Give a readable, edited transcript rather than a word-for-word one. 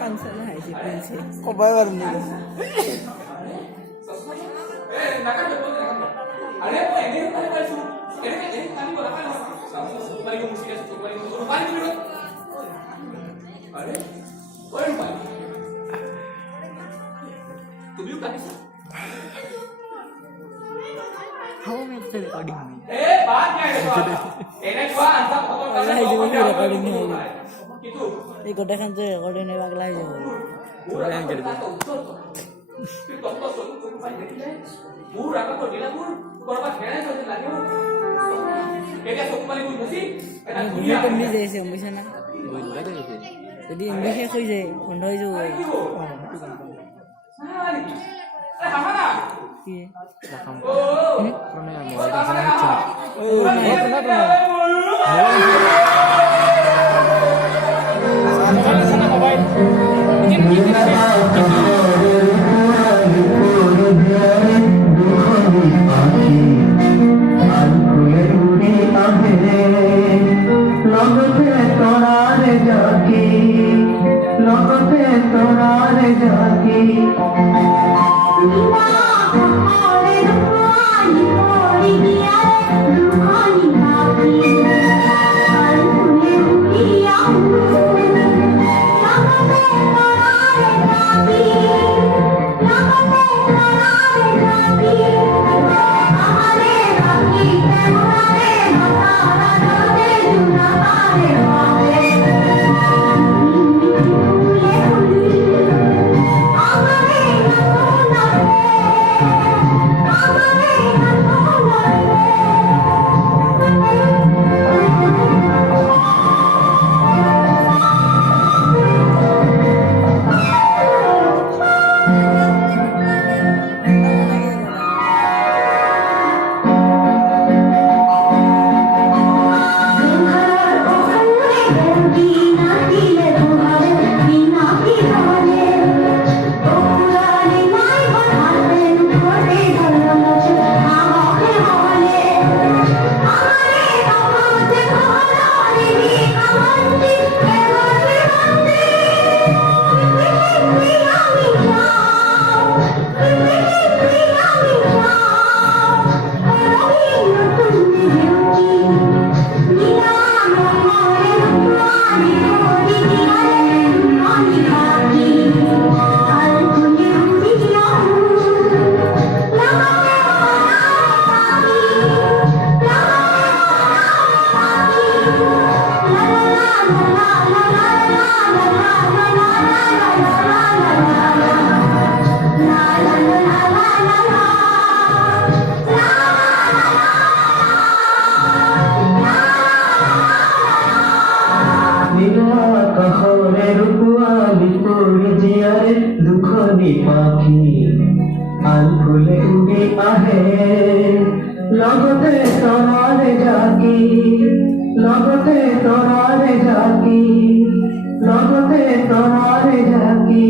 Cancel hai si Prince. Kok bayar nih? How make the recording? Wallahi Jibon recording নেই। এই গোটা খান তো recording নেই পাগলা হয়ে যাবে। পুরো হ্যাং করে দিই। Ini kami je sih bisa na. বুঝলা তো গেছে। Jadi Indonesia kau je, kondo je. Oh, itu gampang. Iya. Rakam. Karena yang mau ada sana hecap. Oh, Kenapa? Sana mobile. পাখি আল ফুলে উড়ে আহে লগতে তোমারে জাকি লগতে তোমারে জাকি লগতে তোমারে জাকি